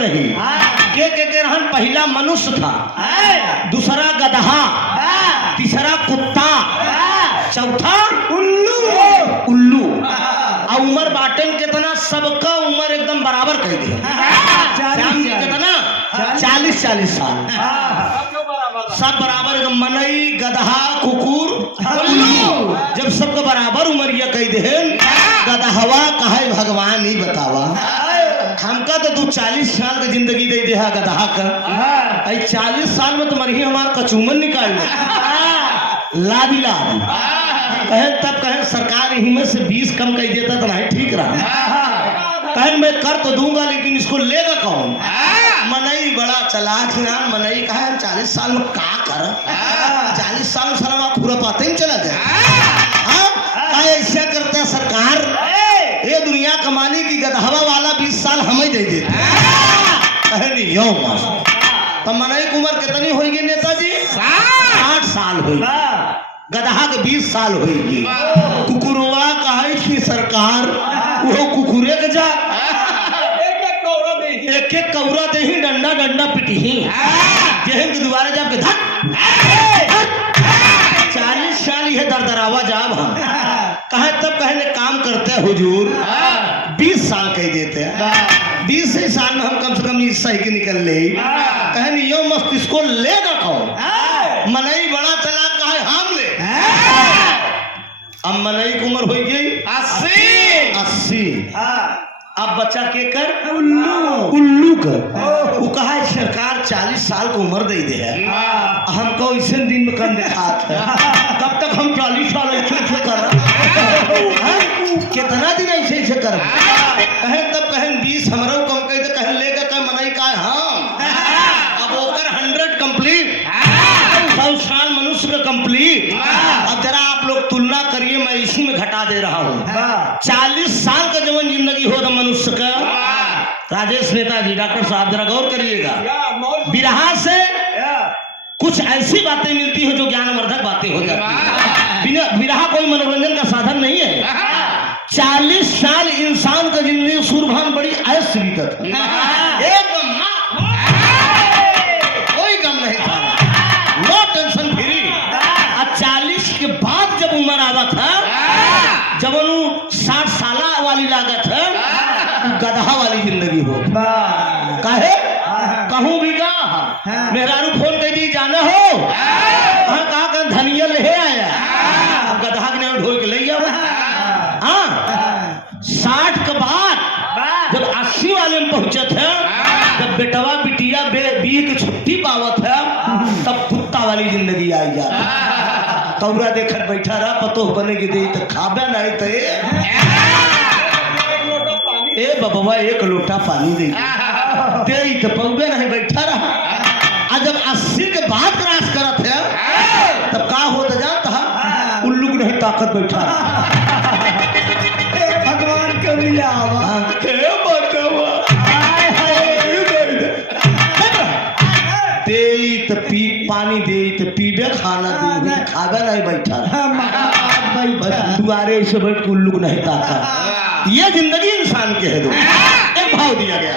रही। के रहन पहला मनुष्य था, दूसरा गदहा, तीसरा कुत्ता, चौथा उल्लू। उल्लू और उम्र बाटन कितना, सबका उम्र एकदम बराबर कह दिया। श्याम जी कितना 40-40 साल सब बराबर एकदम। मनई, गदहा, कुकुर, उल्लू जब सबका बराबर उम्र कह दे, गदहवा कहे भगवान ही बतावा। हमका तो तू 40 साल की जिंदगी दे दे गदहा का, 40 साल में तुम्हारी ही हमारा कचूमन निकाल दे लादी लादी कहे। तब कहे सरकार ही में से 20 कम कर देता तो नहीं ठीक रहा। कहे मैं कर तो दूंगा लेकिन इसको लेगा कौन। मनई बड़ा चलाक ना, मनई कहा 40 साल में का कर, 40 साल में सारा खुरापाते ही चला जाए। ऐसा करता है सरकार, ये दुनिया कमाने की गदहवा वाला 20 साल हमें दे देते। नहीं यो तो मनई की उम्र कितनी होगी नेताजी? 60 साल होगी। गदहा के 20 साल होगी। कुकुरवा कहे कि सरकार वो कुकुरे के जा एक कौरा दे ही, डंडा डंडा पिटी ही के दोबारा जाके धक 40 साल ये दरदरावा जाब हम कहे। तब कहने काम करते हैं हुजूर 20 साल कह देते हैं। 20 साल में हम कम से कम सही के निकल ले। कहने यो मस्त इसको लेगा कौन। मनई बड़ा चला कहे हम ले। अब मनई की उम्र हो गई 80। अब बच्चा के कर उल्लू कर। वो कहा सरकार 40 साल की उम्र दे दे है, हमको इसे दिन में कम देखा तब तक हम 40 साल ऐसे कर कितना दिन ऐसे कर कहे। तब कहे 20 हमारा कम कह दे कहे लेगा कहे मनई का हम। अब होकर 100 कंप्लीट, 100 साल मनुष्य का कंप्लीट। अब जरा आप लोग तुलना करिए, मैं इसी में घटा दे रहा हूँ। 40 साल का जवन जिंदगी हो तो मनुष्य का। राजेश नेताजी, डॉक्टर साहब जरा गौर करिएगा। बिरहा से कुछ ऐसी बातें मिलती है जो ज्ञानवर्धक बातें हो जाती है। बिरहा कोई मनोरंजन का साधन नहीं है। 40 साल इंसान का जिंदगी सुरभान बड़ी ऐश बीतत एकदम कोई गम नहीं था, नो टेंशन फ्री। 40 के बाद जब उम्र आवा था, जब 60 साल वाली लागत है, गदहा वाली जिंदगी हो। काहे कहूँ भी का मेहरारू फोन कर दी जाना हो, कहा धनिया ले आया। अब गदहा के नाम ढोल के ले आओ। 60 के बाद जब 80 वाले में पहुंचे थे, जब बेटवा बिटिया बीए की छुट्टी पावत है, तब कुत्ता वाली जिंदगी आई जा। कौरा देखकर बैठा रहा, पतो बने की दे तो खाबे नहीं तो ए बबवा 1 लोटा पानी दे तो पौबे नहीं बैठा रहा। और जब 80 के बाद क्रॉस करत है, तब का होता जाता उल्लू को नहीं ताकत बैठा भगवान के लिए पी पानी दे तो पीबे, खाना दे खाबे नहीं बैठा दुआरे से बैठ उल्लू को नहीं ताकत। ये जिंदगी इंसान के है। दो एक भाव दिया गया।